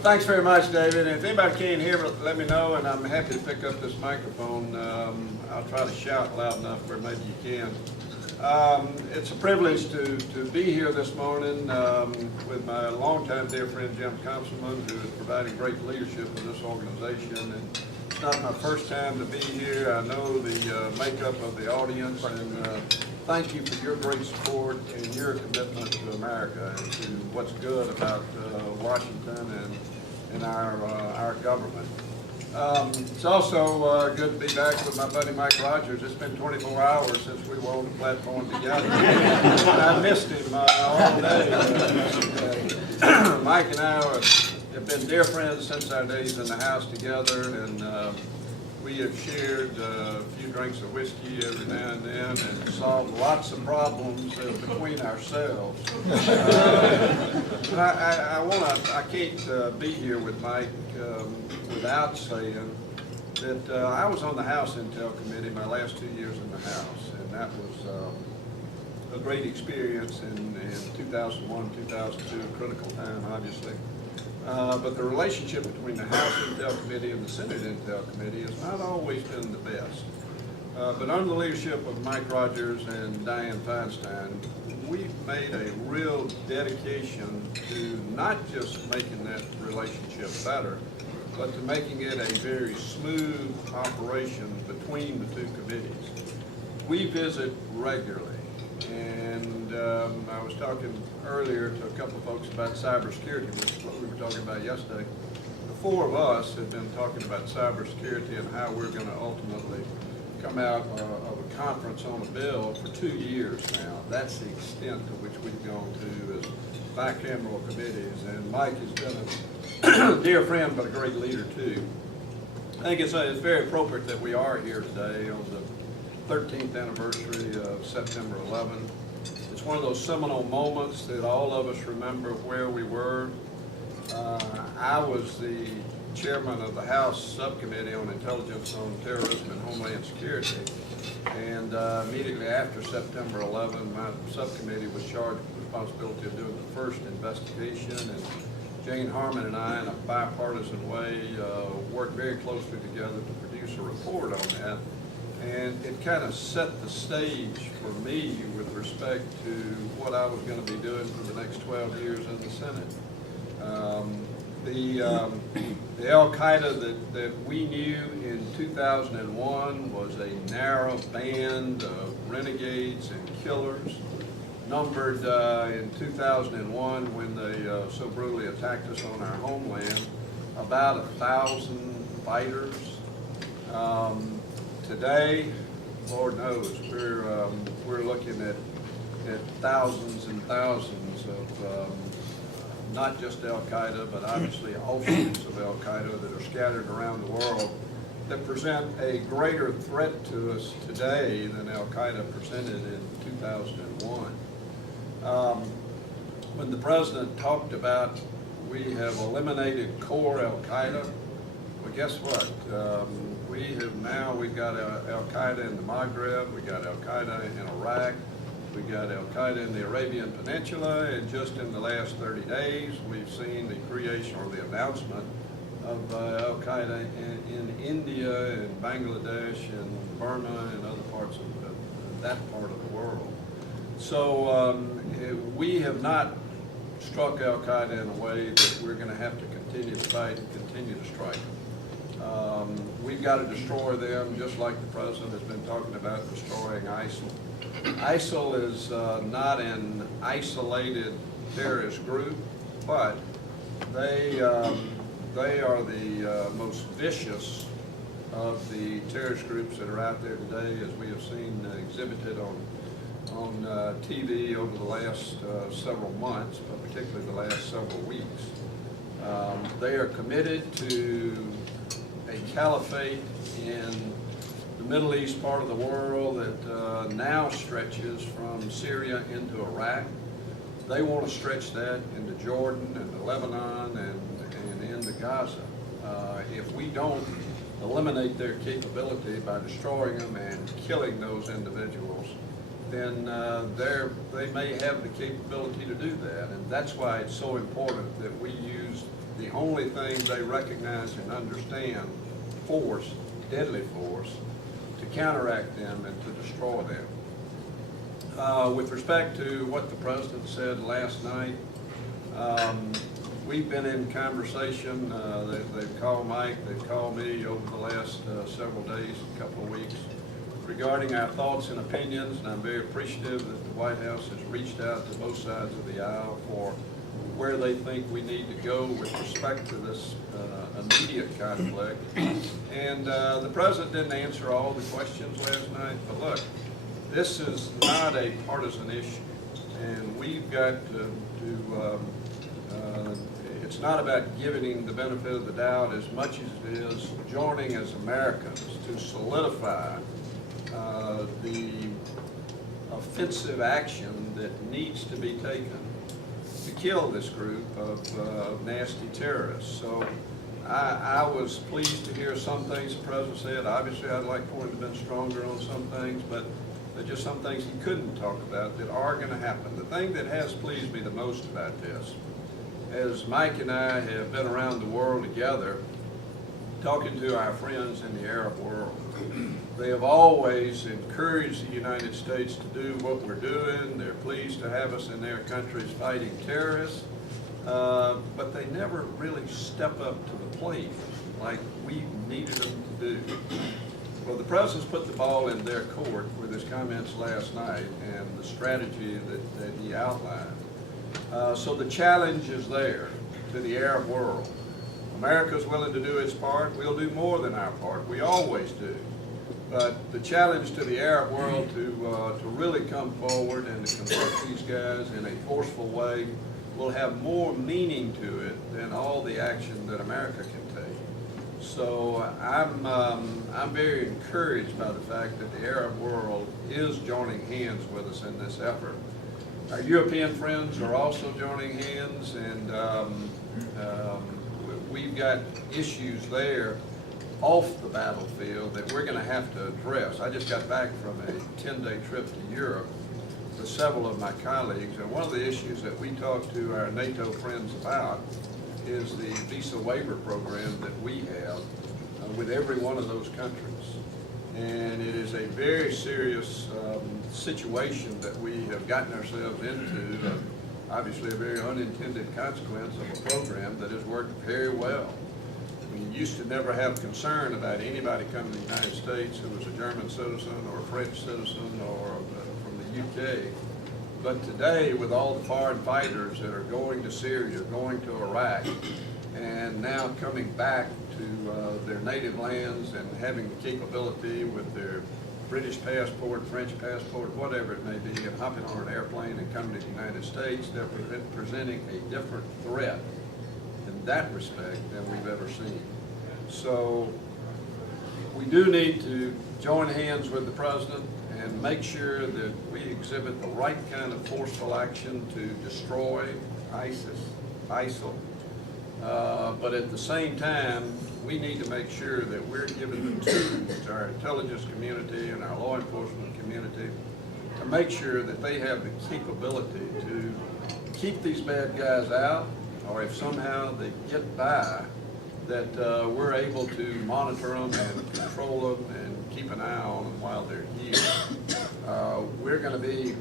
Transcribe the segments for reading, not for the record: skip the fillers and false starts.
Well, thanks very much, David. And if anybody can't hear, let me know, and I'm happy to pick up this microphone. I'll try to shout loud enough where maybe you can. It's a privilege to be here this morning with my longtime dear friend Jim Councilman, who is providing great leadership in this organization. And it's not my first time to be here. I know the makeup of the audience, and thank you for your great support and your commitment to America and to what's good about Washington and our government. It's also good to be back with my buddy Mike Rogers. It's been 24 hours since we were on the platform together. I missed him all day. Mike and I have been dear friends since our days in the house together, and we have shared a few drinks of whiskey every now and then and solved lots of problems between ourselves. But I can't be here with Mike without saying that I was on the House Intel Committee my last 2 years in the House, and that was a great experience in 2001, 2002, a critical time, obviously. But the relationship between the House Intel Committee and the Senate Intel Committee has not always been the best. But under the leadership of Mike Rogers and Dianne Feinstein, we've made a real dedication to not just making that relationship better, but to making it a very smooth operation between the two committees. We visit regularly, and I was talking earlier to a couple of folks about cybersecurity, which is what we were talking about yesterday. The four of us have been talking about cybersecurity and how we're going to ultimately come out of a conference on a bill for 2 years now. That's the extent to which we've gone to as bicameral committees, and Mike has been a dear friend but a great leader too. I think it's very appropriate that we are here today on the 13th anniversary of September 11. It's one of those seminal moments that all of us remember where we were. I was the chairman of the House Subcommittee on Intelligence on Terrorism and Homeland Security, and immediately after September 11, my subcommittee was charged with the responsibility of doing the first investigation, and Jane Harmon and I, in a bipartisan way, worked very closely together to produce a report on that. And it kind of set the stage for me with respect to what I was going to be doing for the next 12 years in the Senate. The Al-Qaeda that we knew in 2001 was a narrow band of renegades and killers, numbered in 2001 when they so brutally attacked us on our homeland, about 1,000 fighters. Today, Lord knows, we're looking at thousands and thousands of not just Al-Qaeda, but obviously offshoots of Al-Qaeda that are scattered around the world that present a greater threat to us today than Al-Qaeda presented in 2001. When the president talked about we have eliminated core Al-Qaeda, well, guess what? We've got Al-Qaeda in the Maghreb, we got Al-Qaeda in Iraq, we got Al-Qaeda in the Arabian Peninsula, and just in the last 30 days, we've seen the creation or the announcement of Al-Qaeda in India and Bangladesh and Burma and other parts of that part of the world. So we have not struck Al-Qaeda in a way that we're going to have to continue to fight and continue to strike. We've got to destroy them, just like the president has been talking about destroying ISIL. ISIL is not an isolated terrorist group, but they are the most vicious of the terrorist groups that are out there today, as we have seen exhibited on TV over the last several months, but particularly the last several weeks. They are committed to a caliphate in the Middle East part of the world that now stretches from Syria into Iraq. They want to stretch that into Jordan and to Lebanon and into Gaza. If we don't eliminate their capability by destroying them and killing those individuals, then they may have the capability to do that. And that's why it's so important that we use the only thing they recognize and understand force, deadly force, to counteract them and to destroy them. With respect to what the President said last night, we've been in conversation. They've called Mike, they've called me over the last several days, a couple of weeks, regarding our thoughts and opinions, and I'm very appreciative that the White House has reached out to both sides of the aisle for where they think we need to go with respect to this immediate conflict. And the President didn't answer all the questions last night, but look, this is not a partisan issue, and we've got it's not about giving the benefit of the doubt as much as it is joining as Americans to solidify the offensive action that needs to be taken to kill this group of nasty terrorists. So I was pleased to hear some things the President said. Obviously, I'd like for him to have been stronger on some things, but there are just some things he couldn't talk about that are going to happen. The thing that has pleased me the most about this, as Mike and I have been around the world together, talking to our friends in the Arab world, they have always encouraged the United States to do what we're doing. They're pleased to have us in their countries fighting terrorists, but they never really step up to the plate like we needed them to do. Well, the President's put the ball in their court with his comments last night and the strategy that he outlined. So the challenge is there to the Arab world. America's willing to do its part. We'll do more than our part. We always do. But the challenge to the Arab world to really come forward and to confront these guys in a forceful way will have more meaning to it than all the action that America can take. So I'm very encouraged by the fact that the Arab world is joining hands with us in this effort. Our European friends are also joining hands, and we've got issues there off the battlefield that we're going to have to address. I just got back from a 10-day trip to Europe with several of my colleagues, and one of the issues that we talked to our NATO friends about is the visa waiver program that we have with every one of those countries. And it is a very serious situation that we have gotten ourselves into, obviously a very unintended consequence of a program that has worked very well. We used to never have concern about anybody coming to the United States who was a German citizen or a French citizen or from the UK. But today, with all the foreign fighters that are going to Syria, going to Iraq, and now coming back to their native lands and having the capability with their British passport, French passport, whatever it may be, of hopping on an airplane and coming to the United States, they're presenting a different threat in that respect than we've ever seen. So we do need to join hands with the President and make sure that we exhibit the right kind of forceful action to destroy ISIL. But at the same time, we need to make sure that we're giving the tools to our intelligence community and our law enforcement community to make sure that they have the capability to keep these bad guys out, or if somehow they get by, that we're able to monitor them and control them and keep an eye on them while they're here. We're going to be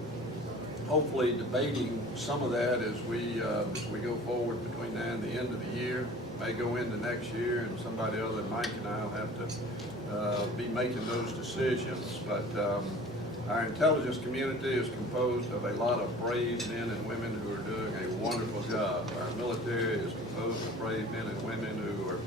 hopefully debating some of that as we go forward between now and the end of the year. May go into next year, and somebody other than Mike and I will have to be making those decisions. But our intelligence community is composed of a lot of brave men and women who are doing a wonderful job. Our military is composed of brave men and women who are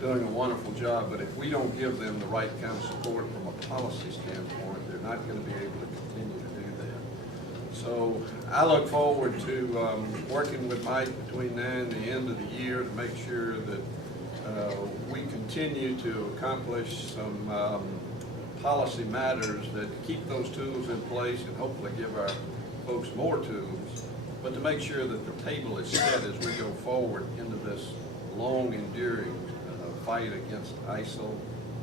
doing a wonderful job. But if we don't give them the right kind of support from a policy standpoint, they're not going to be able to continue to do that. So I look forward to working with Mike between now and the end of the year to make sure that we continue to accomplish some policy matters that keep those tools in place and hopefully give our folks more tools, but to make sure that the table is set as we go forward into this long enduring fight against ISIL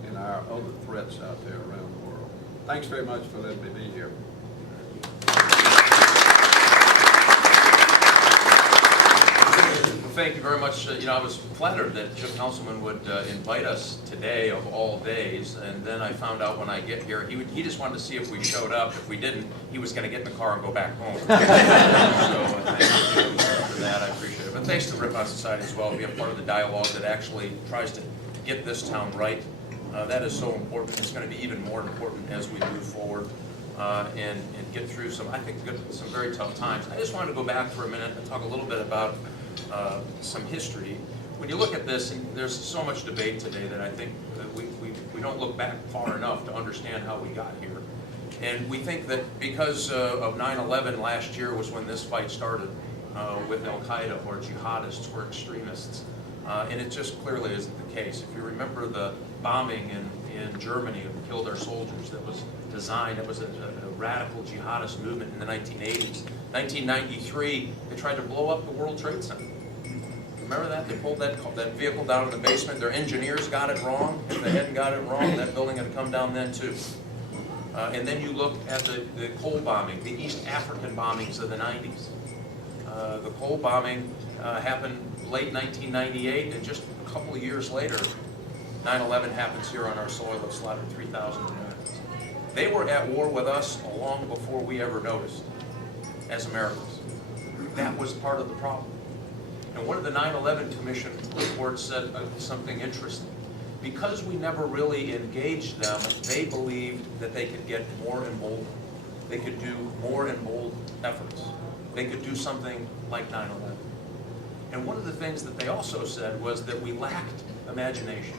and our other threats out there around the world. Thanks very much for letting me be here. thank you very much. I was flattered that Chip Councilman would invite us today of all days, and then I found out when I get here, he just wanted to see if we showed up. If we didn't, he was going to get in the car and go back home. So thank you for that. I appreciate it. But thanks to Ripon Society as well, to be a part of the dialogue that actually tries to get this town right. That is so important. It's going to be even more important as we move forward and get through some very tough times. I just wanted to go back for a minute and talk a little bit about some history. When you look at this, and there's so much debate today that I think that we don't look back far enough to understand how we got here. And we think that because of 9/11 last year was when this fight started with Al-Qaeda or jihadists or extremists. And it just clearly isn't the case. If you remember the bombing in Germany that killed our soldiers, that was designed, it was a radical jihadist movement in the 1980s. 1993, they tried to blow up the World Trade Center. Remember that? They pulled that vehicle down in the basement. Their engineers got it wrong. If they hadn't got it wrong, that building had come down then too. And then you look at the coal bombing, the East African bombings of the 90s. The coal bombing happened late 1998, and just a couple of years later, 9/11 happens here on our soil that slaughtered 3,000 Americans. They were at war with us long before we ever noticed as Americans. That was part of the problem. And one of the 9/11 Commission reports said something interesting. Because we never really engaged them, they believed that they could get more emboldened. They could do more and bold efforts. They could do something like 9/11. And one of the things that they also said was that we lacked imagination.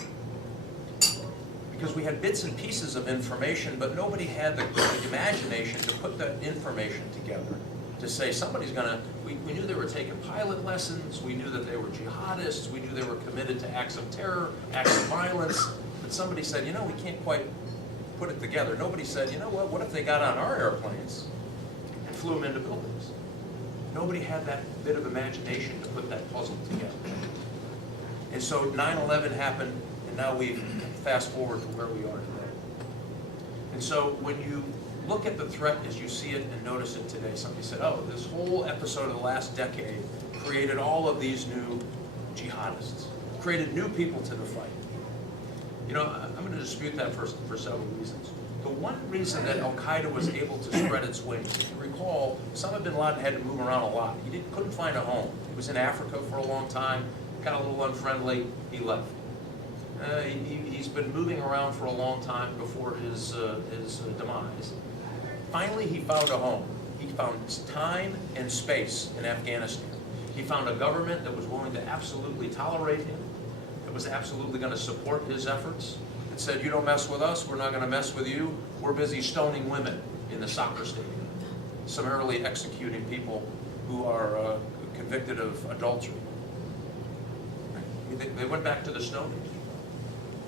Because we had bits and pieces of information, but nobody had the imagination to put that information together to say somebody's gonna, we knew they were taking pilot lessons, we knew that they were jihadists, we knew they were committed to acts of terror, acts of violence, but somebody said, we can't quite put it together. Nobody said, what if they got on our airplanes and flew them into buildings? Nobody had that bit of imagination to put that puzzle together. And so 9/11 happened, and now we fast forward to where we are today. And so when you look at the threat as you see it and notice it today, somebody said, this whole episode of the last decade created all of these new jihadists, created new people to the fight. I'm going to dispute that for several reasons. The one reason that Al-Qaeda was able to spread its wings, if you recall, Osama bin Laden had to move around a lot. He couldn't find a home. He was in Africa for a long time, got a little unfriendly, he left. He's been moving around for a long time before his demise. Finally, he found a home. He found time and space in Afghanistan. He found a government that was willing to absolutely tolerate him, that was absolutely going to support his efforts, and said, you don't mess with us, we're not going to mess with you. We're busy stoning women in the soccer stadium, summarily executing people who are convicted of adultery. They went back to the Stone Age.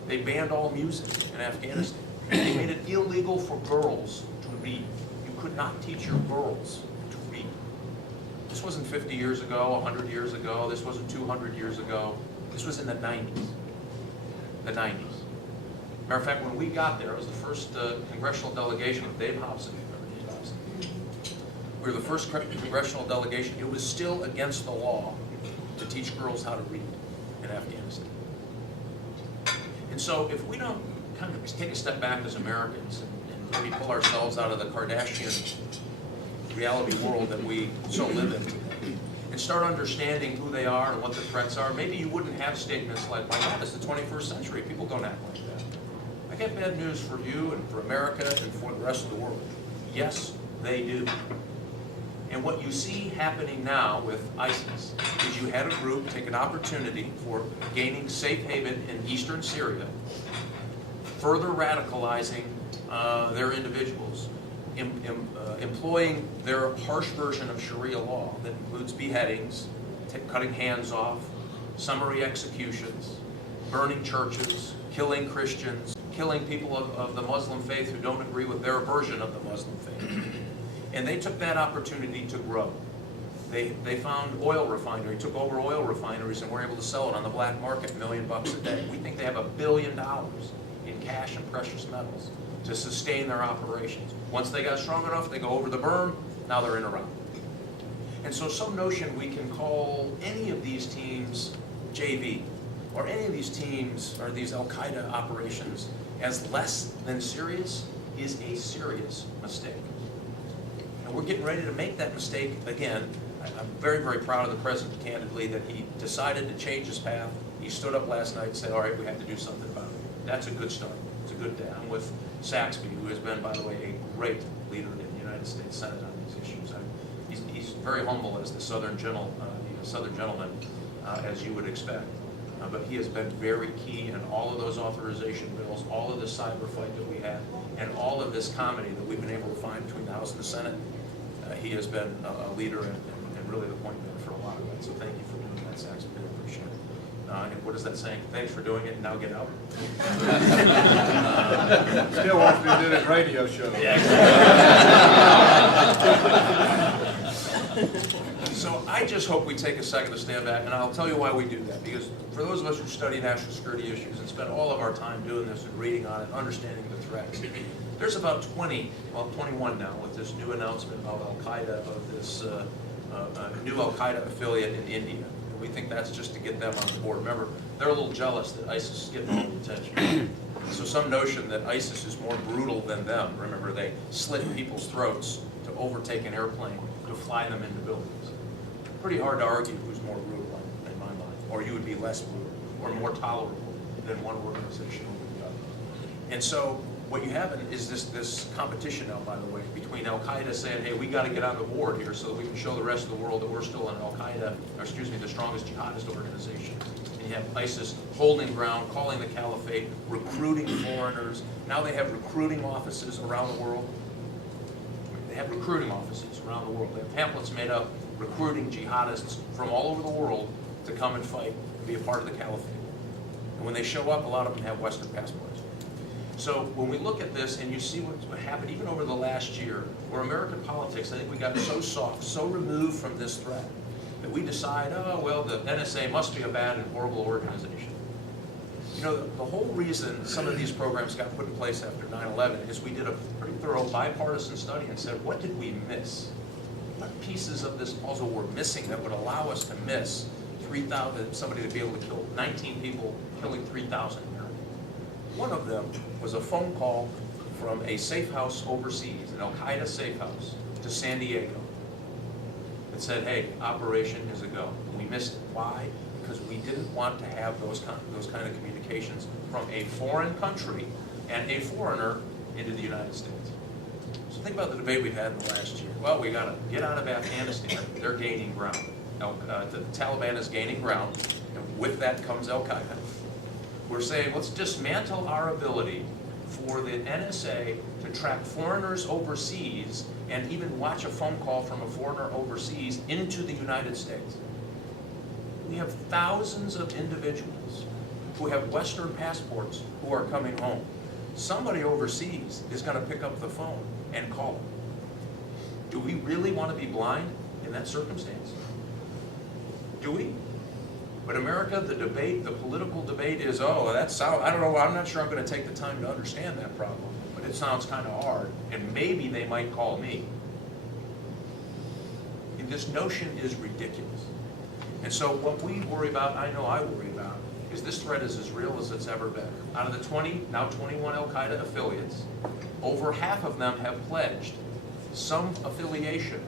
They banned all music in Afghanistan. They made it illegal for girls to read. You could not teach your girls to read. This wasn't 50 years ago, 100 years ago. This wasn't 200 years ago. This was in the 90s. The 90s. Matter of fact, when we got there, it was the first congressional delegation with Dave Hobson. Remember Dave Hobson? We were the first congressional delegation. It was still against the law to teach girls how to read in Afghanistan. And so if we don't kind of take a step back as Americans and maybe pull ourselves out of the Kardashian reality world that we so live in today, and start understanding who they are and what the threats are, maybe you wouldn't have statements like, my God, it's the 21st century. People don't act like that. I got bad news for you and for America and for the rest of the world. Yes, they do. And what you see happening now with ISIS is you had a group take an opportunity for gaining safe haven in eastern Syria, further radicalizing their individuals, employing their harsh version of Sharia law that includes beheadings, cutting hands off, summary executions, burning churches, killing Christians, killing people of the Muslim faith who don't agree with their version of the Muslim faith. And they took that opportunity to grow. They found oil refinery, took over oil refineries, and were able to sell it on the black market, $1 million a day. We think they have $1 billion in cash and precious metals to sustain their operations. Once they got strong enough, they go over the berm, now they're in Iraq. And so some notion we can call any of these teams JV, or any of these teams or these Al-Qaeda operations as less than serious is a serious mistake. And we're getting ready to make that mistake again. I'm very, very proud of the president, candidly, that he decided to change his path. He stood up last night and said, all right, we have to do something about it. That's a good start. It's a good day. I'm with Saxby, who has been, by the way, a great leader in the United States Senate on these issues. He's very humble as the Southern gentleman, as you would expect. But he has been very key in all of those authorization bills, all of this cyber fight that we had, and all of this comedy that we've been able to find between the House and the Senate. He has been a leader and really the point man for a lot of it. So thank you for doing that, Saxby. I appreciate it. And what is that saying? Thanks for doing it, and now get out. Still wants me to do this radio show. Yeah, exactly. So I just hope we take a second to stand back, and I'll tell you why we do that. Because for those of us who study national security issues and spend all of our time doing this and reading on it, understanding the threats, there's about 21 now with this new announcement of Al-Qaeda, of this new Al-Qaeda affiliate in India. And we think that's just to get them on the board. Remember, they're a little jealous that ISIS is getting all the attention. So some notion that ISIS is more brutal than them. Remember, they slit people's throats to overtake an airplane, to fly them into buildings. Pretty hard to argue who's more brutal in my mind. Or you would be less brutal, or more tolerable than one organization over the other. And so what you have is this competition now, by the way, between Al-Qaeda saying, hey, we got to get on the board here so that we can show the rest of the world that we're still an Al-Qaeda, or excuse me, the strongest jihadist organization. And you have ISIS holding ground, calling the caliphate, recruiting foreigners. Now they have recruiting offices around the world. They have recruiting offices around the world. They have pamphlets made up recruiting jihadists from all over the world to come and fight and be a part of the caliphate. And when they show up, a lot of them have Western passports. So when we look at this and you see what happened even over the last year, where American politics, I think we got so soft, so removed from this threat, that we decide, oh, well, the NSA must be a bad and horrible organization. You know, the whole reason some of these programs got put in place after 9/11 is we did a pretty thorough bipartisan study and said, what did we miss? What pieces of this puzzle were missing that would allow us to miss 3,000, somebody to be able to kill 19 people, killing 3,000 Americans? One of them was a phone call from a safe house overseas, an Al-Qaeda safe house, to San Diego. It said, hey, operation is a go. We missed it. Why? Because we didn't want to have those kind of communications from a foreign country and a foreigner into the United States. So think about the debate we've had in the last year. Well, we got to get out of Afghanistan. They're gaining ground. The Taliban is gaining ground, and with that comes Al-Qaeda. We're saying, let's dismantle our ability for the NSA to track foreigners overseas and even watch a phone call from a foreigner overseas into the United States. We have thousands of individuals who have Western passports who are coming home. Somebody overseas is going to pick up the phone and call them. Do we really want to be blind in that circumstance? Do we? But America, the debate, the political debate is, oh, that sounds, I don't know, I'm not sure I'm going to take the time to understand that problem, but it sounds kind of hard, and maybe they might call me. And this notion is ridiculous. And so what we worry about, I know I worry about, is this threat is as real as it's ever been. Out of the 20, now 21 Al-Qaeda affiliates, over half of them have pledged some affiliation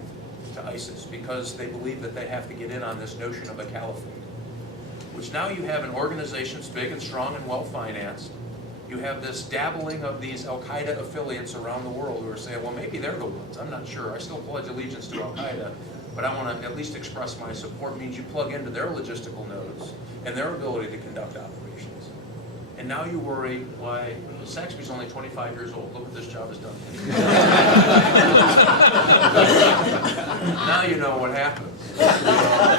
to ISIS because they believe that they have to get in on this notion of a caliphate. Which now you have an organization that's big and strong and well-financed. You have this dabbling of these Al-Qaeda affiliates around the world who are saying, well, maybe they're the ones. I'm not sure. I still pledge allegiance to Al-Qaeda, but I want to at least express my support. Means you plug into their logistical nodes and their ability to conduct operations. And now you worry why Saxby's only 25 years old. Look what this job has done. Now you know what happens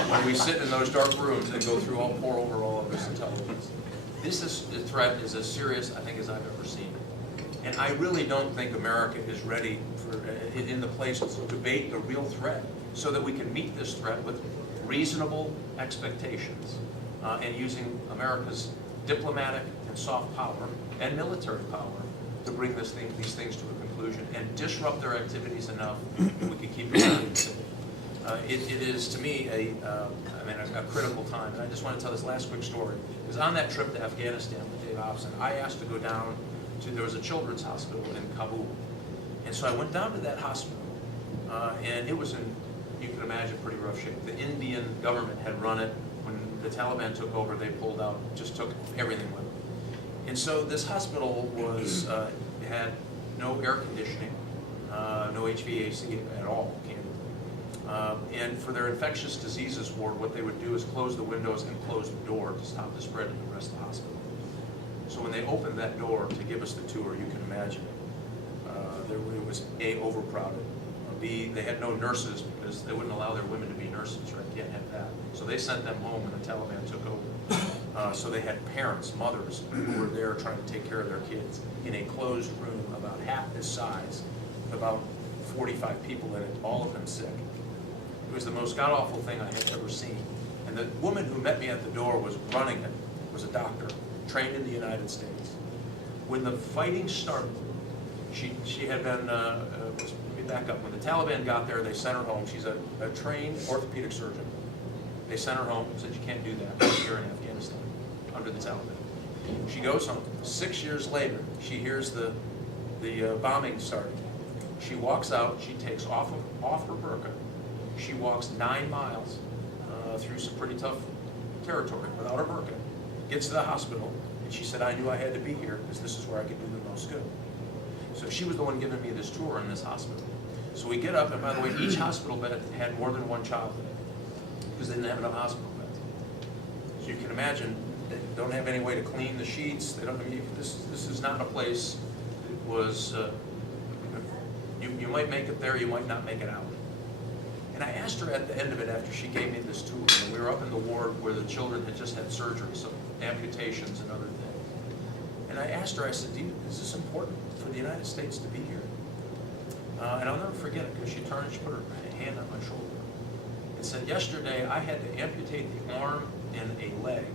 when we sit in those dark rooms and go through pour over all of this intelligence. This threat is as serious, I think, as I've ever seen it. And I really don't think America is ready for, in the place to debate the real threat so that we can meet this threat with reasonable expectations and using America's diplomatic and soft power and military power to bring these things to a conclusion and disrupt their activities enough that we can keep it safe. It is, to me, a critical time. And I just want to tell this last quick story. Because on that trip to Afghanistan with Dave Hobson, I asked to go down to, there was a children's hospital in Kabul. And so I went down to that hospital, and it was in, you can imagine, pretty rough shape. The Indian government had run it. When the Taliban took over, they pulled out, just took everything with them. And so this hospital was, had no air conditioning, no HVAC at all, and for their infectious diseases ward, what they would do is close the windows and close the door to stop the spread in the rest of the hospital. So when they opened that door to give us the tour, you can imagine, it was A, overcrowded, B, they had no nurses because they wouldn't allow their women to be nurses, right? You can't have that. So they sent them home when the Taliban took over. So they had parents, mothers, who were there trying to take care of their kids in a closed room about half this size, with about 45 people in it, all of them sick. It was the most god-awful thing I had ever seen. And the woman who met me at the door was running it, was a doctor, trained in the United States. When the fighting started, she had been, let me back up, when the Taliban got there, they sent her home. She's a trained orthopedic surgeon. They sent her home and said, you can't do that here in Afghanistan, under the Taliban. She goes home. 6 years later, she hears the bombing starting. She walks out, she takes off her burqa. She walks 9 miles through some pretty tough territory without her burqa, gets to the hospital, and she said, I knew I had to be here because this is where I could do the most good. So she was the one giving me this tour in this hospital. So we get up, and by the way, each hospital bed had more than one child in it because they didn't have enough hospital beds. So you can imagine, they don't have any way to clean the sheets. They don't. I mean, this is not a place that was. You might make it there, you might not make it out. And I asked her at the end of it, after she gave me this tour, and we were up in the ward where the children had just had surgery, so amputations and other things. And I asked her, I said, is this important for the United States to be here? And I'll never forget it, because she turned and she put her hand on my shoulder and said, yesterday I had to amputate the arm and a leg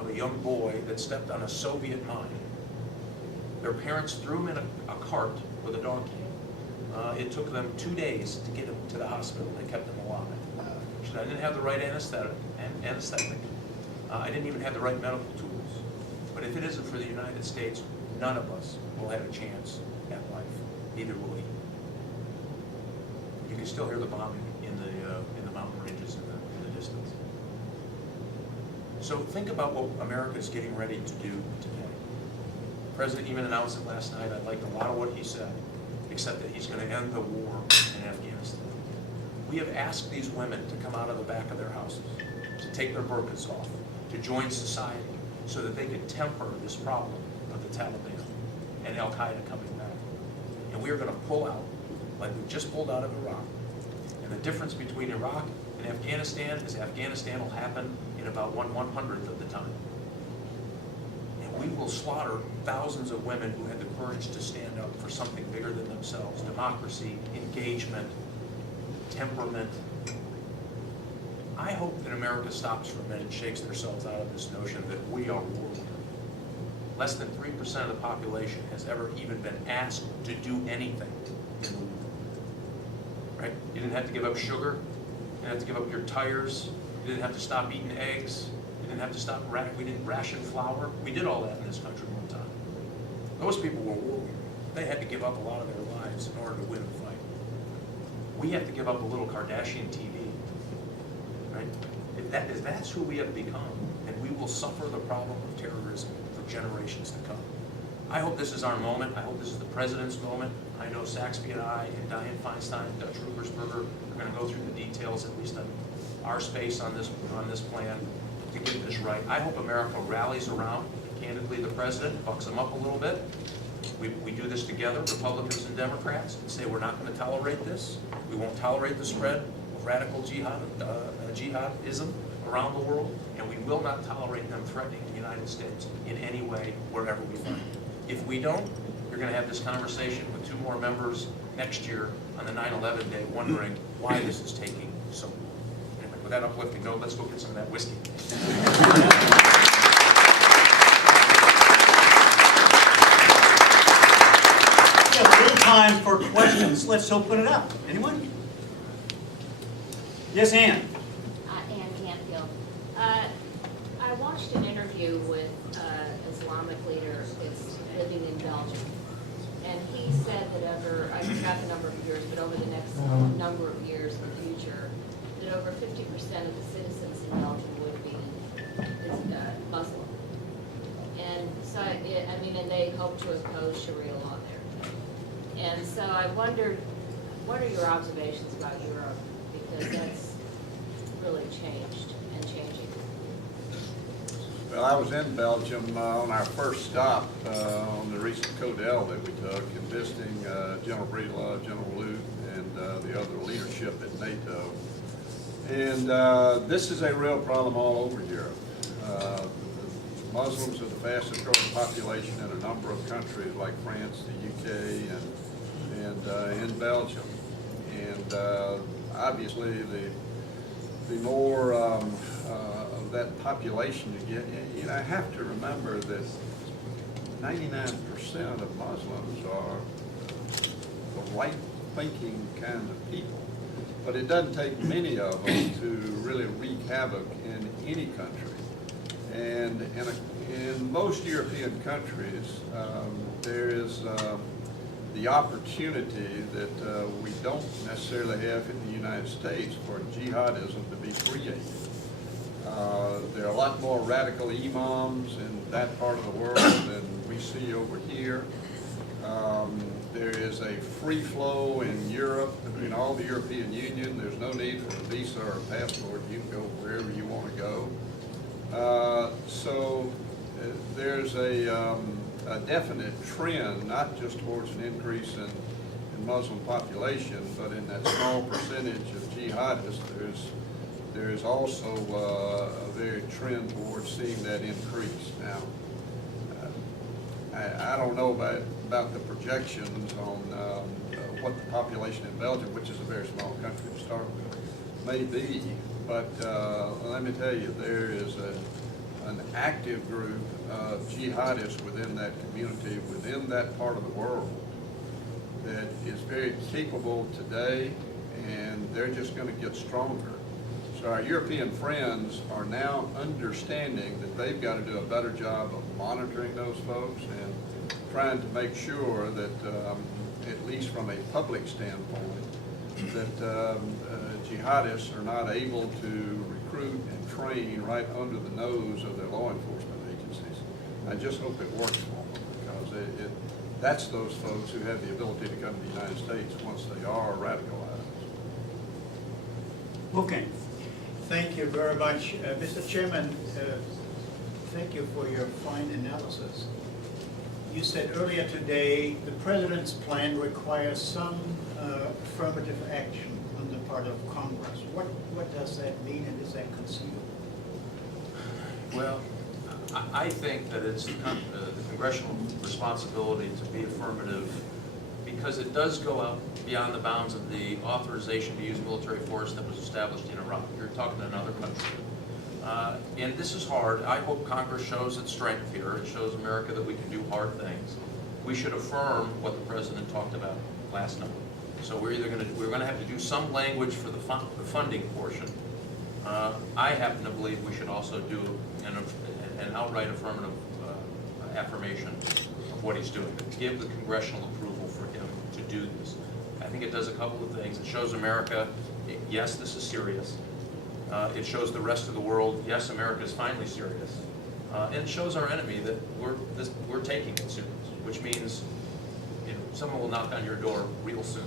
of a young boy that stepped on a Soviet mine. Their parents threw him in a cart with a donkey. It took them 2 days to get him to the hospital. They kept him alive. She said, I didn't have the right anesthetic. I didn't even have the right medical tools. But if it isn't for the United States, none of us will have a chance at life. Neither will he. You can still hear the bombing in the mountain ranges in the distance. So think about what America is getting ready to do today. The President even announced it last night. I liked a lot of what he said, except that he's going to end the war in Afghanistan. We have asked these women to come out of the back of their houses, to take their burqas off, to join society, so that they could temper this problem of the Taliban and Al-Qaeda coming back. And we are going to pull out, like we just pulled out of Iraq. And the difference between Iraq and Afghanistan is Afghanistan will happen in about 1/100th of the time. And we will slaughter thousands of women who had the courage to stand up for something bigger than themselves: democracy, engagement, temperament. I hope that America stops for a minute and shakes themselves out of this notion that we are world. Less than 3% of the population has ever even been asked to do anything in the world. Right? You didn't have to give up sugar. You didn't have to give up your tires. You didn't have to stop eating eggs. You didn't have to stop. We didn't ration flour. We did all that in this country one time. Those people were warriors. They had to give up a lot of their lives in order to win the fight. We have to give up a little Kardashian TV. Right? If that's who we have become, and we will suffer the problem of terrorism for generations to come. I hope this is our moment. I hope this is the President's moment. I know Saxby and I and Dianne Feinstein and Dutch Rugersberger are going to go through the details, at least on our space on this plan, to get this right. I hope America rallies around, candidly, the President, bucks him up a little bit. We do this together, Republicans and Democrats, and say we're not going to tolerate this. We won't tolerate the spread of radical jihadism around the world, and we will not tolerate them threatening the United States in any way, wherever we find it. If we don't, you're going to have this conversation with 2 more members next year on the 9/11 day, wondering why this is taking so long. Anyway, with that uplifting note, let's go get some of that whiskey. We have a little time for questions. Let's open it up. Anyone? Yes, Ann? Ann Canfield. I watched an interview with an Islamic leader that's living in Belgium. And he said that over, I forgot the number of years, but over the next number of years in the future, that over 50% of the citizens in Belgium would be Muslim. And so, and they hope to impose Sharia law there. And so I wondered, what are your observations about Europe? Because that's really changed and changing. Well, I was in Belgium on our first stop on the recent Codel that we took, and visiting General Breedlove, General Luke, and the other leadership at NATO. And this is a real problem all over Europe. Muslims are the fastest growing population in a number of countries like France, the UK, and in Belgium. And obviously, the more of that population you get, I have to remember that 99% of Muslims are the right-thinking kind of people. But it doesn't take many of them to really wreak havoc in any country. And in most European countries, there is the opportunity that we don't necessarily have in the United States for jihadism to be created. There are a lot more radical imams in that part of the world than we see over here. There is a free flow in Europe between all the European Union. There's no need for a visa or a passport. You can go wherever you want to go. So there's a definite trend, not just towards an increase in Muslim population, but in that small percentage of jihadists, there's also a very trend towards seeing that increase. Now, I don't know about the projections on what the population in Belgium, which is a very small country to start with, may be, but let me tell you, there is an active group of jihadists within that community, within that part of the world, that is very capable today, and they're just going to get stronger. So our European friends are now understanding that they've got to do a better job of monitoring those folks and trying to make sure that, at least from a public standpoint, that jihadists are not able to recruit and train right under the nose of their law enforcement agencies. I just hope it works for them, because that's those folks who have the ability to come to the United States once they are radicalized. Okay. Thank you very much. Mr. Chairman, thank you for your fine analysis. You said earlier today the President's plan requires some affirmative action on the part of Congress. What does that mean, and is that conceivable? Well, I think that it's the congressional responsibility to be affirmative, because it does go out beyond the bounds of the authorization to use military force that was established in Iraq. You're talking to another country. And this is hard. I hope Congress shows its strength here. It shows America that we can do hard things. We should affirm what the President talked about last night. So we're going to have to do some language for the funding portion. I happen to believe we should also do an outright affirmative affirmation of what he's doing, to give the congressional approval for him to do this. I think it does a couple of things. It shows America, yes, this is serious. It shows the rest of the world, yes, America is finally serious. And it shows our enemy that we're taking it serious, which means someone will knock on your door real soon.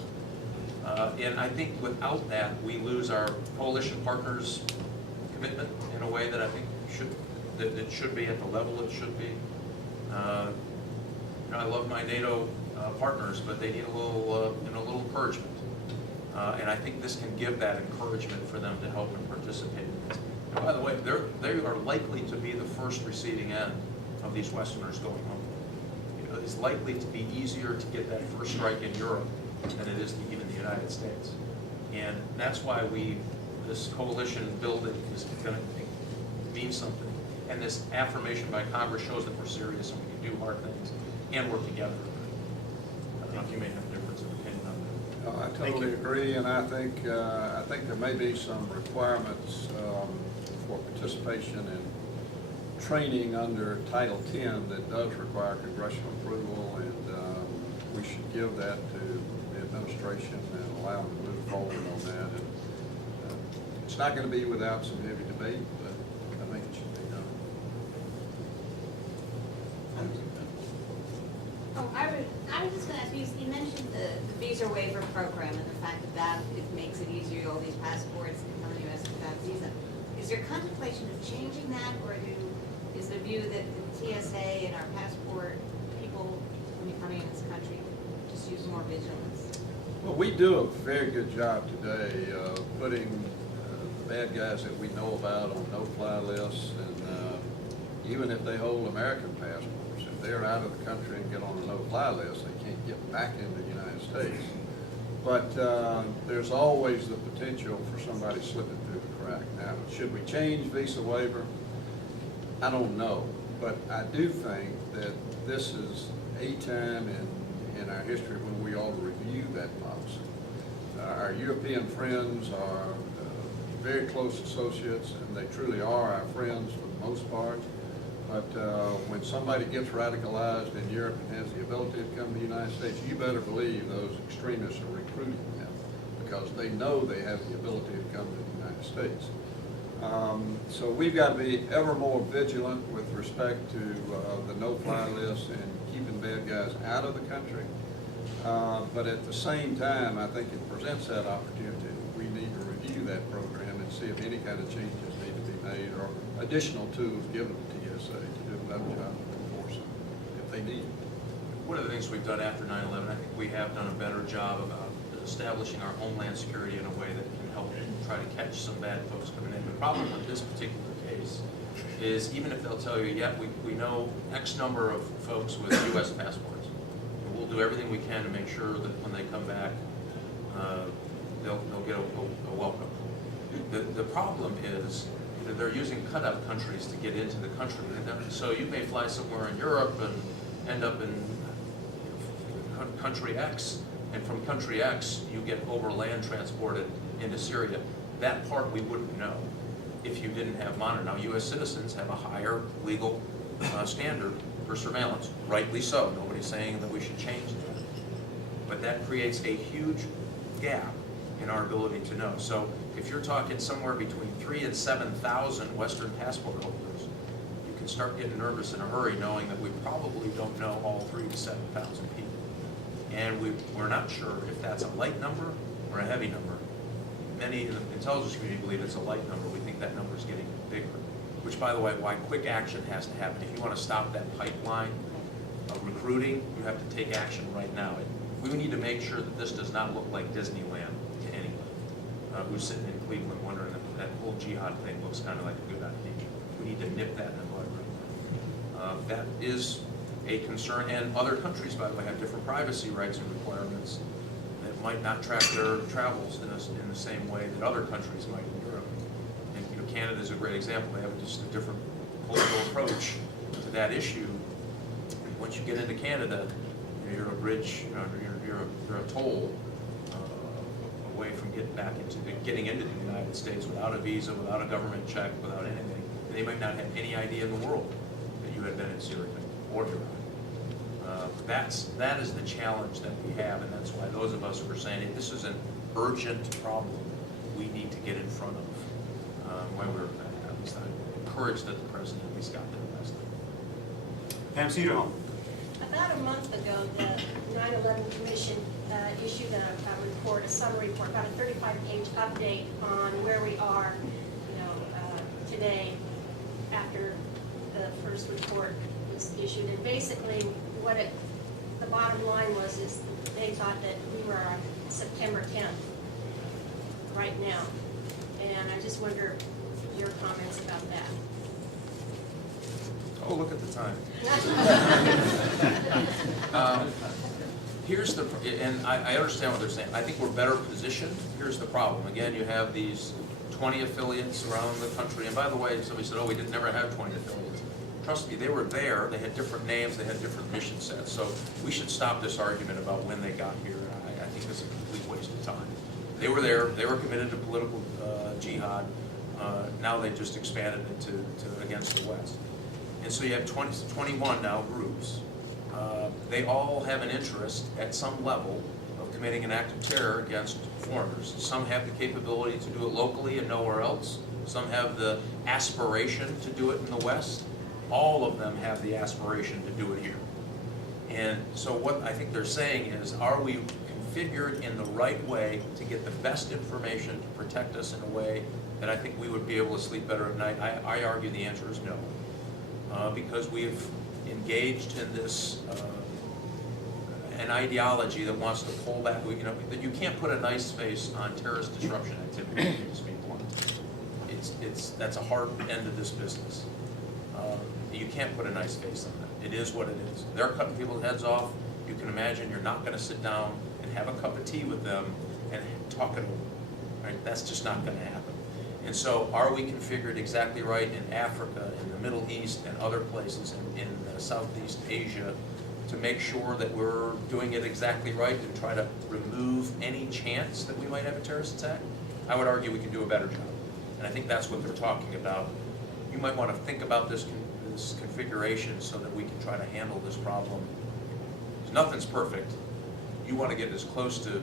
And I think without that, we lose our coalition partners' commitment in a way that I think it should be at the level it should be. I love my NATO partners, but they need a little encouragement. And I think this can give that encouragement for them to help and participate in this. And by the way, they are likely to be the first receiving end of these Westerners going home. It's likely to be easier to get that first strike in Europe than it is to even the United States. And that's why this coalition building is going to mean something. And this affirmation by Congress shows that we're serious and we can do hard things and work together. I don't know if you may have a difference of opinion on I Thank totally you. agree, and I think there may be some requirements for participation in training under Title X that does require congressional approval, and we should give that to the administration and allow them to move forward on that. And it's not going to be without some heavy debate, but I think it should be done. Oh, I was just gonna ask you, you mentioned the visa waiver program and the fact that it makes it easier, all these passports can come to the U.S. without visa. Is there contemplation of changing that, or is the view that the TSA and our passport people, when you're coming in this country, just use more vigilance? Well, we do a very good job today of putting the bad guys that we know about on no-fly lists, and even if they hold American passports, if they're out of the country and get on a no-fly list, they can't get back into the United States. But there's always the potential for somebody slipping through the crack. Now, should we change visa waiver? I don't know, but I do think that this is a time in our history when we ought to review that policy. Our European friends are very close associates, and they truly are our friends for the most part. But when somebody gets radicalized in Europe and has the ability to come to the United States, you better believe those extremists are recruiting them, because they know they have the ability to come to the United States. So we've got to be ever more vigilant with respect to the no-fly list and keeping bad guys out of the country. But at the same time, I think it presents that opportunity. We need to review that program and see if any kind of changes need to be made, or additional tools given to TSA to do a better job of enforcing if they need it. One of the things we've done after 9/11, I think we have done a better job about establishing our homeland security in a way that can help try to catch some bad folks coming in. The problem with this particular case is, even if they'll tell you, yeah, we know X number of folks with U.S. passports, and we'll do everything we can to make sure that when they come back, they'll get a welcome. The problem is that they're using cutout countries to get into the country. So you may fly somewhere in Europe and end up in country X, and from country X, you get overland transported into Syria. That part we wouldn't know if you didn't have monitoring. Now, U.S. citizens have a higher legal standard for surveillance, rightly so. Nobody's saying that we should change that. But that creates a huge gap in our ability to know. So if you're talking somewhere between 3,000 and 7,000 Western passport holders, you can start getting nervous in a hurry knowing that we probably don't know all 3,000 to 7,000 people. And we're not sure if that's a light number or a heavy number. Many in the intelligence community believe it's a light number. We think that number is getting bigger, which, by the way, why quick action has to happen. If you want to stop that pipeline of recruiting, you have to take action right now. We need to make sure that this does not look like Disneyland to anyone who's sitting in Cleveland wondering if that whole jihad thing looks kind of like a good idea. We need to nip that in the bud right now. That is a concern, and other countries, by the way, have different privacy rights and requirements that might not track their travels in the same way that other countries might in Europe. And Canada is a great example. They have just a different political approach to that issue. Once you get into Canada, you're a bridge, you're a toll away from getting into the United States without a visa, without a government check, without anything. And they might not have any idea in the world that you had been in Syria or Iraq. That is the challenge that we have, and that's why those of us who are saying, hey, this is an urgent problem we need to get in front of. Why we're at least I'm encouraged that the president at least got there last night. Pam Cedarholm. About a month ago, the 9/11 Commission issued a report, a summary report, about a 35-page update on where we are, today after the first report was issued. And basically, the bottom line was is they thought that we were on September 10th right now. And I just wonder your comments about that. Oh, look at the time. And I understand what they're saying. I think we're better positioned. Here's the problem. Again, you have these 20 affiliates around the country. And by the way, somebody said, oh, we never have 20 affiliates. trust me, they were there, they had different names, they had different mission sets. So we should stop this argument about when they got here. I think it's a complete waste of time. They were there, they were committed to political jihad. Now they just expanded it to against the West. And so you have 21 now groups. They all have an interest at some level of committing an act of terror against foreigners. Some have the capability to do it locally and nowhere else. Some have the aspiration to do it in the West. All of them have the aspiration to do it here. And so what I think they're saying is, are we configured in the right way to get the best information to protect us in a way that I think we would be able to sleep better at night? I argue the answer is no. Because we've engaged in this an ideology that wants to pull back, that you can't put a nice face on terrorist disruption activity, just being blunt. That's a hard end of this business. You can't put a nice face on that. It is what it is. They're cutting people's heads off. You can imagine you're not going to sit down and have a cup of tea with them and talk it over. Right? That's just not going to happen. And so are we configured exactly right in Africa, in the Middle East, and other places in Southeast Asia to make sure that we're doing it exactly right to try to remove any chance that we might have a terrorist attack? I would argue we can do a better job. And I think that's what they're talking about. You might want to think about this configuration so that we can try to handle this problem. Nothing's perfect. You want to get as close to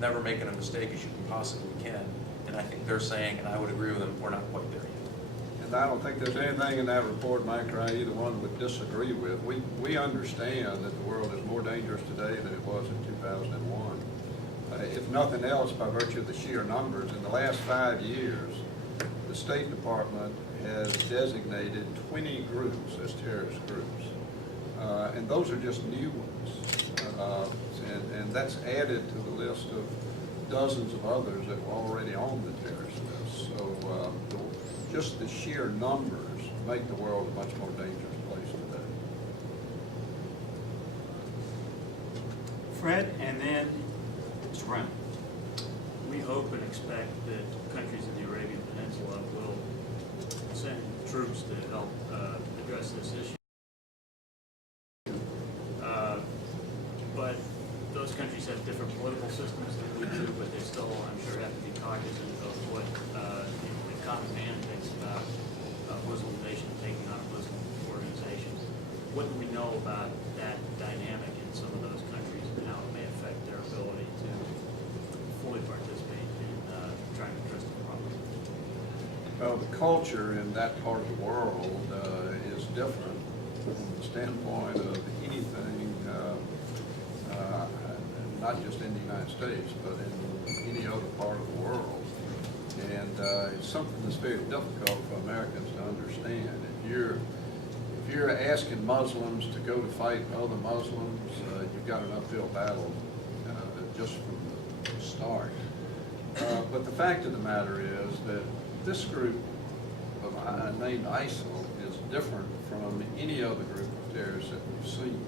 never making a mistake as you can possibly can. And I think they're saying, and I would agree with them, we're not quite there yet. And I don't think there's anything in that report, Mike, or either one would disagree with. We understand that the world is more dangerous today than it was in 2001. If nothing else, by virtue of the sheer numbers, in the last 5 years, the State Department has designated 20 groups as terrorist groups. And those are just new ones. And that's added to the list of dozens of others that were already on the terrorist list. So just the sheer numbers make the world a much more dangerous place today. Fred, and then Mr. Brown. We hope and expect that countries in the Arabian Peninsula will send troops to help address this issue. But those countries have different political systems than we do, but they still, I'm sure, have to be cognizant of what the common man thinks about Muslim nations taking on Muslim organizations. What do we know about that dynamic in some of those countries and how it may affect their ability to fully participate in trying to address the problem? Well, the culture in that part of the world is different from the standpoint of anything, not just in the United States, but in any other part of the world. And it's something that's very difficult for Americans to understand. If you're asking Muslims to go to fight other Muslims, you've got an uphill battle just from the start. But the fact of the matter is that this group named ISIL is different from any other group of terrorists that we've seen.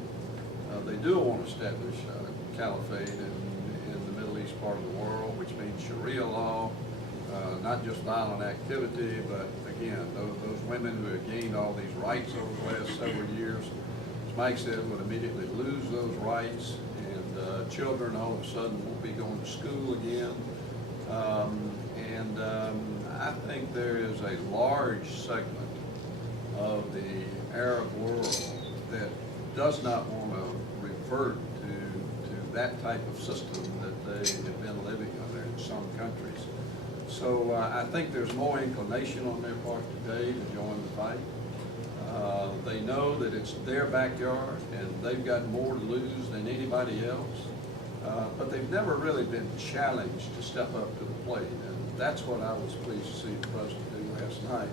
They do want to establish a caliphate in the Middle East part of the world, which means Sharia law, not just violent activity, but again, those women who have gained all these rights over the last several years, as Mike said, would immediately lose those rights, and children all of a sudden won't be going to school again. I think there is a large segment of the Arab world that does not want to revert to that type of system that they have been living under in some countries. So I think there's more inclination on their part today to join the fight. They know that it's their backyard and they've got more to lose than anybody else. But they've never really been challenged to step up to the plate. And that's what I was pleased to see the president do last night.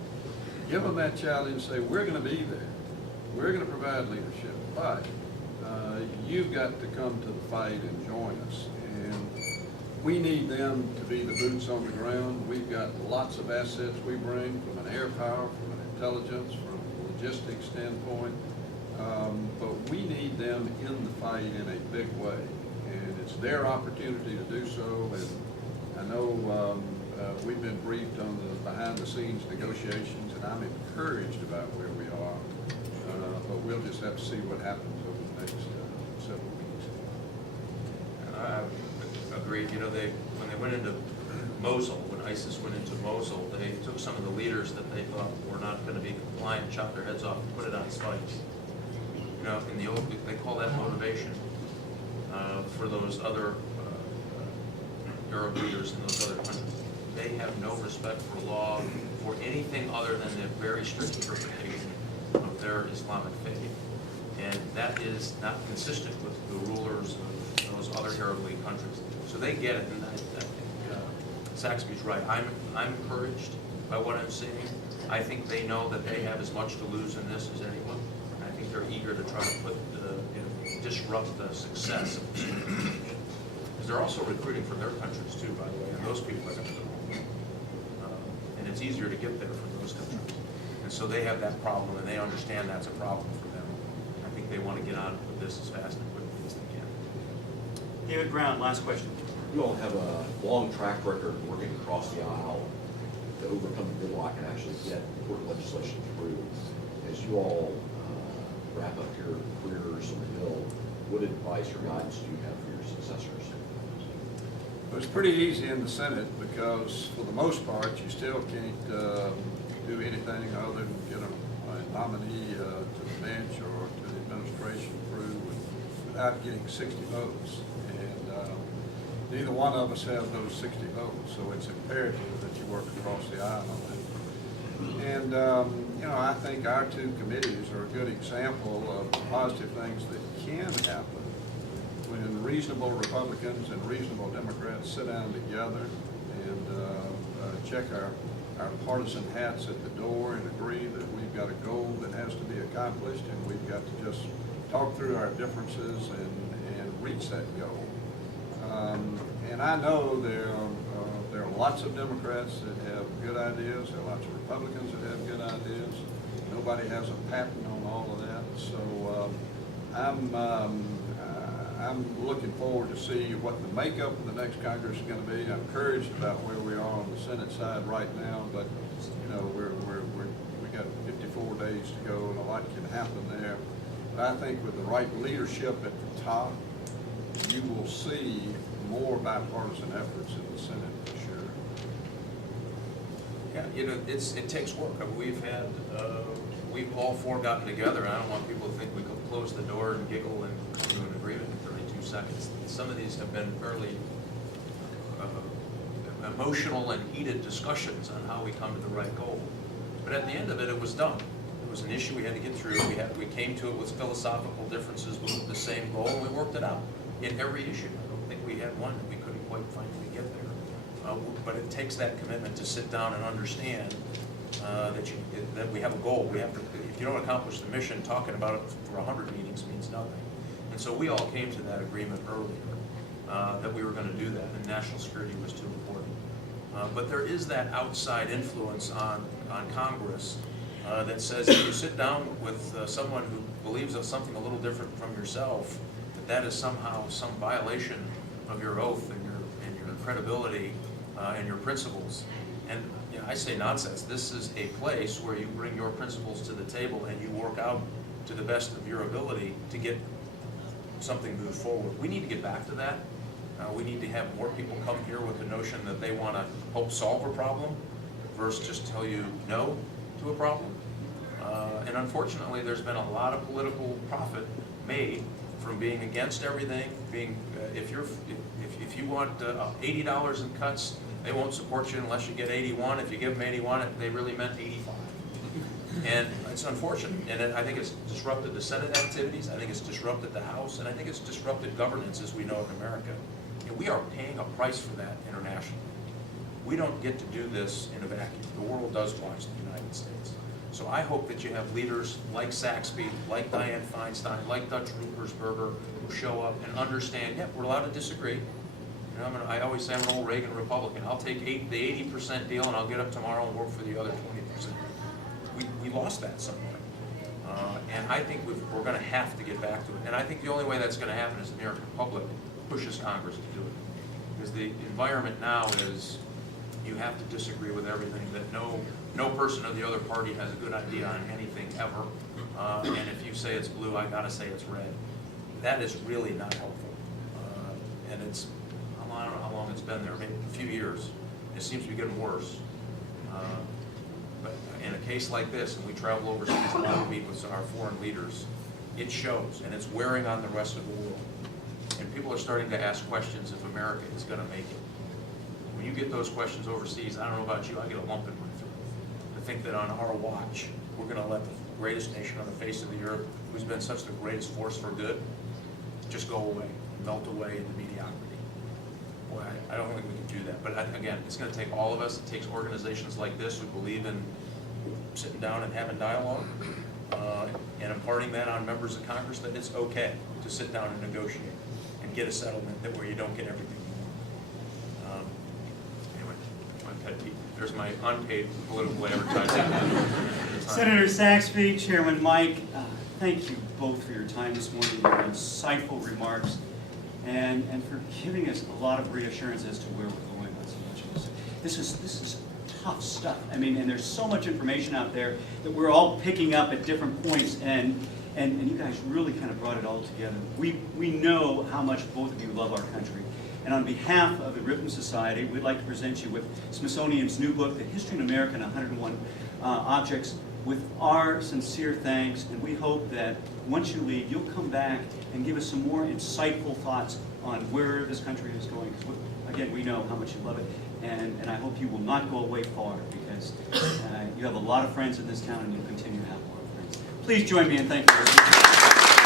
Give them that challenge, say, we're going to be there. We're going to provide leadership, but you've got to come to the fight and join us. And we need them to be the boots on the ground. We've got lots of assets we bring from an air power, from an intelligence, from a logistics standpoint. But we need them in the fight in a big way. And it's their opportunity to do so. And I know we've been briefed on the behind-the-scenes negotiations, and I'm encouraged about where we are. we'll just have to see what happens over the next several weeks. Agreed. You know, when they went into Mosul, when ISIS went into Mosul, they took some of the leaders that they thought were not going to be compliant, chopped their heads off, and put it on spikes. You know, in the old, they call that motivation for those other Arab leaders in those other countries. They have no respect for law, for anything other than the very strict interpretation of their Islamic faith. And that is not consistent with the rulers of those other Arab League countries. So they get it, and I think Saxby's right. I'm encouraged by what I'm seeing. I think they know that they have as much to lose in this as anyone. I think they're eager to try to disrupt the success of this. Because they're also recruiting for their countries too, by the way, and those people are going to go. And it's easier to get there for those countries. And so they have that problem, and they understand that's a problem for them. I think they want to get on with this as fast and quickly as they can. David Brown, last question. You all have a long track record working across the aisle to overcome the gridlock and actually get important legislation through. As you all wrap up your careers on the Hill, what advice or guidance do you have for your successors? It was pretty easy in the Senate because for the most part, you still can't do anything other than get a nominee to the bench or to the administration through without getting 60 votes. And neither one of us have those 60 votes, so it's imperative that you work across the aisle on that. And, you know, I think our two committees are a good example of positive things that can happen when reasonable Republicans and reasonable Democrats sit down together and check our partisan hats at the door and agree that we've got a goal that has to be accomplished, and we've got to just talk through our differences and reach that goal. And I know there are lots of Democrats that have good ideas. There are lots of Republicans that have good ideas. Nobody has a patent on all of that. So I'm looking forward to see what the makeup of the next Congress is going to be. I'm encouraged about where we are on the Senate side right now, but you know we got 54 days to go, and a lot can happen there. But I think with the right leadership at the top, you will see more bipartisan efforts in the Senate for sure. Yeah, you know, it takes work. I mean, we've all four gotten together, and I don't want people to think we could close the door and giggle and come to an agreement in 32 seconds. Some of these have been fairly emotional and heated discussions on how we come to the right goal. But at the end of it, it was done. It was an issue we had to get through. We came to it with philosophical differences, with the same goal, and we worked it out in every issue. I don't think we had one that we couldn't quite finally get there. But it takes that commitment to sit down and understand that we have a goal. We have to. If you don't accomplish the mission, talking about it for 100 meetings means nothing. And so we all came to that agreement earlier that we were going to do that, and national security was too important. But there is that outside influence on Congress that says if you sit down with someone who believes of something a little different from yourself, that is somehow some violation of your oath and your credibility and your principles. And you know, I say nonsense. This is a place where you bring your principles to the table and you work out to the best of your ability to get something moved forward. We need to get back to that. We need to have more people come here with the notion that they want to help solve a problem versus just tell you no to a problem. And unfortunately, there's been a lot of political profit made from being against everything. If you want $80 in cuts, they won't support you unless you get 81. If you give them 81, they really meant 85. And it's unfortunate. And I think it's disrupted the Senate activities. I think it's disrupted the House, and I think it's disrupted governance as we know in America. And we are paying a price for that internationally. We don't get to do this in a vacuum. The world does watch the United States. So I hope that you have leaders like Saxby, like Dianne Feinstein, like Dutch Ruppersberger, who show up and understand, yeah, we're allowed to disagree. You know, I always say I'm an old Reagan Republican. I'll take the 80% deal and I'll get up tomorrow and work for the other 20%. We lost that somewhere. And I think we're going to have to get back to it. And I think the only way that's going to happen is the American public pushes Congress to do it. Because the environment now is you have to disagree with everything, that no person of the other party has a good idea on anything ever. and if you say it's blue, I gotta say it's red. That is really not helpful. And it's, I don't know how long it's been there, maybe a few years. It seems to be getting worse. But in a case like this, and we travel overseas a lot to meet with our foreign leaders, it shows, and it's wearing on the rest of the world. And people are starting to ask questions if America is gonna make it. When you get those questions overseas, I don't know about you, I get a lump in my throat. To think that on our watch, we're gonna let the greatest nation on the face of the earth, who's been such the greatest force for good, just go away, melt away into mediocrity. Boy, I don't think we can do that. But again, it's gonna take all of us. It takes organizations like this who believe in sitting down and having dialogue, and imparting that on members of Congress that it's okay to sit down and negotiate and get a settlement that where you don't get everything you want. Anyway, my pet peeve. There's my unpaid political advertising. Senator Saxby, Chairman Mike, thank you both for your time this morning, your insightful remarks, and for giving us a lot of reassurance as to where we're going on so much of this. This is tough stuff. I mean, and there's so much information out there that we're all picking up at different points, and you guys really kind of brought it all together. We know how much both of you love our country. And on behalf of the Ripon Society, we'd like to present you with Smithsonian's new book, The History of America in 101 Objects, with our sincere thanks. And we hope that once you leave, you'll come back and give us some more insightful thoughts on where this country is going. Because, again, we know how much you love it. And I hope you will not go away far, because you have a lot of friends in this town, and you'll continue to have a lot of friends. Please join me in thanking you.